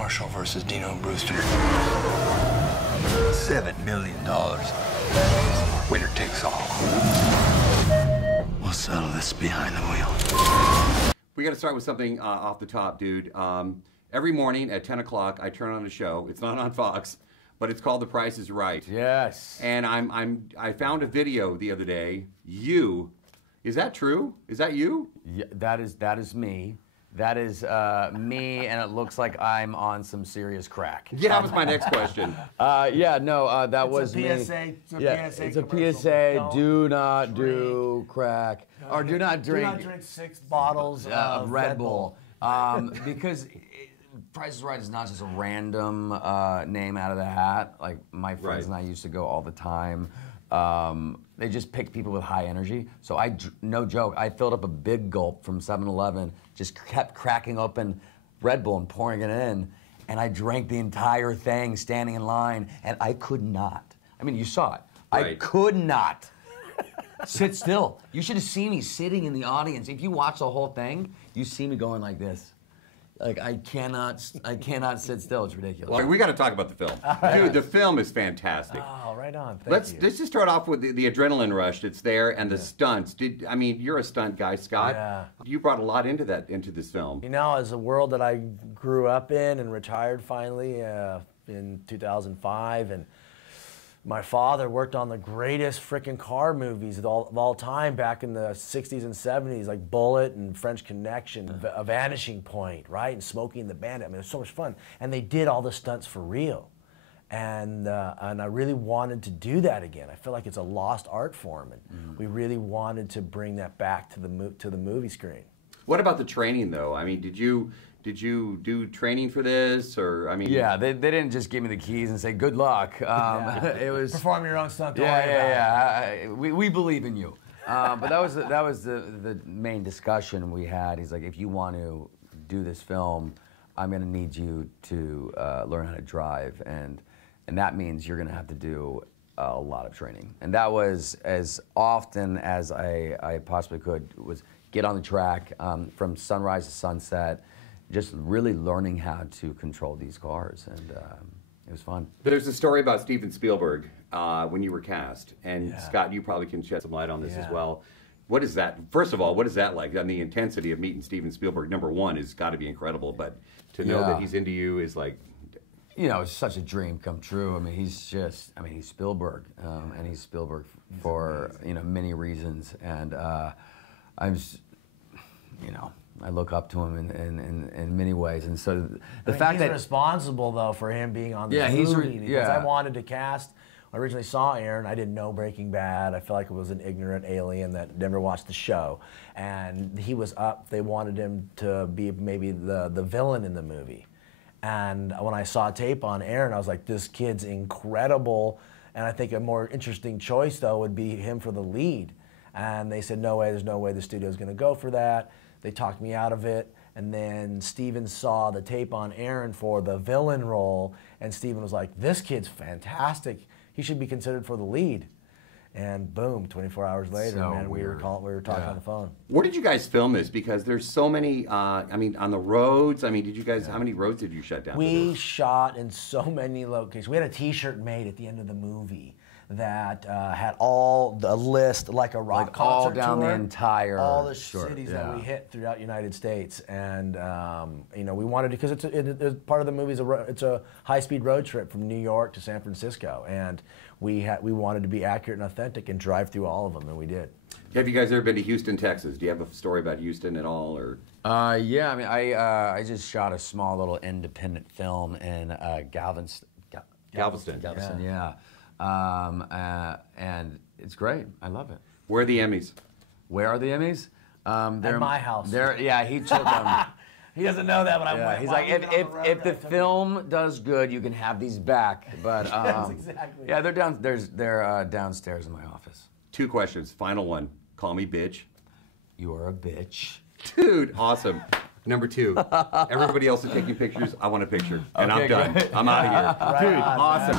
Marshall versus Dino Brewster. $7 million. Winner takes all. We'll settle this behind the wheel. We got to start with something off the top, dude. Every morning at 10 o'clock, I turn on a show. It's not on Fox, but it's called The Price is Right. Yes. And I found a video the other day. Is that true? Is that you? Yeah, that is me. That is me, and it looks like I'm on some serious crack. Yeah, that was my next question. That was me. It's a PSA. Do not do crack, or do not drink. Do not drink 6 bottles of Red Bull. Because Price is Right is not just a random name out of the hat. Like my friends and I used to go all the time. They just picked people with high energy. So no joke, I filled up a big gulp from 7-Eleven, just kept cracking open Red Bull and pouring it in, and I drank the entire thing standing in line, and I could not. I mean, you saw it. Right. I could not sit still. You should have seen me sitting in the audience. If you watch the whole thing, you see me going like this. Like I cannot sit still. It's ridiculous. Well, we got to talk about the film, dude. The film is fantastic. Oh, right on. Thank Let's you. just start off with the adrenaline rush that's there and the stunts. You're a stunt guy, Scott. Yeah. You brought a lot into this film. You know, as a world that I grew up in and retired finally in 2005, and my father worked on the greatest freaking car movies of all time back in the 60s and 70s, like Bullet and French Connection, A Vanishing Point, right? And Smokey and the Bandit. I mean, it was so much fun. And they did all the stunts for real. And I really wanted to do that again. I feel like it's a lost art form, and we really wanted to bring that back to the movie screen. What about the training, though? I mean, did you do training for this, or I mean? Yeah, they didn't just give me the keys and say good luck. It was perform your own stunt. We believe in you. But that was the main discussion we had. He's like, if you want to do this film, I'm going to need you to learn how to drive, and that means you're going to have to do a lot of training. And that was as often as I possibly could, was get on the track from sunrise to sunset, just really learning how to control these cars, and it was fun. There's a story about Steven Spielberg when you were cast, and Scott, you probably can shed some light on this as well. What is that? First of all, what is that like? I mean, the intensity of meeting Steven Spielberg, number one, has got to be incredible, but to know that he's into you is like... You know, it's such a dream come true. I mean, he's Spielberg, and he's Spielberg for, many reasons, and I look up to him in many ways, and so the fact he's that responsible though for him being on this movie, because I wanted to cast. I originally saw Aaron. I didn't know Breaking Bad. I felt like it was an ignorant alien that never watched the show, and he was up. They wanted him to be maybe the villain in the movie, and when I saw tape on Aaron, I was like, this kid's incredible, and I think a more interesting choice though would be him for the lead, and they said no way, there's no way the studio's going to go for that. They talked me out of it, and then Steven saw the tape on Aaron for the villain role, and Steven was like, this kid's fantastic. He should be considered for the lead. And boom, 24 hours later, we were talking on the phone. Where did you guys film this? Because there's so many, on the roads. I mean, did you guys, how many roads did you shut down? We shot in so many locations. We had a t-shirt made at the end of the movie that had all the list, like a rock concert all down tour, the entire all the cities that we hit throughout the United States, and we wanted to, because it's part of the movie. It's a high-speed road trip from New York to San Francisco, and we wanted to be accurate and authentic and drive through all of them, and we did. Have you guys ever been to Houston, Texas? Do you have a story about Houston at all, or? Yeah, I mean, I just shot a small little independent film in Galveston. Yeah. And it's great. I love it. Where are the Emmys? Where are the Emmys? They're at my house. He took them. He doesn't know that, but I'm. He's like, if the film does good, you can have these back. But That's exactly. Yeah, they're downstairs in my office. 2 questions. Final one. Call me bitch. You are a bitch. Dude, awesome. Number 2, everybody else is taking pictures. I want a picture, and I'm done. Great. I'm out of here. Dude, awesome.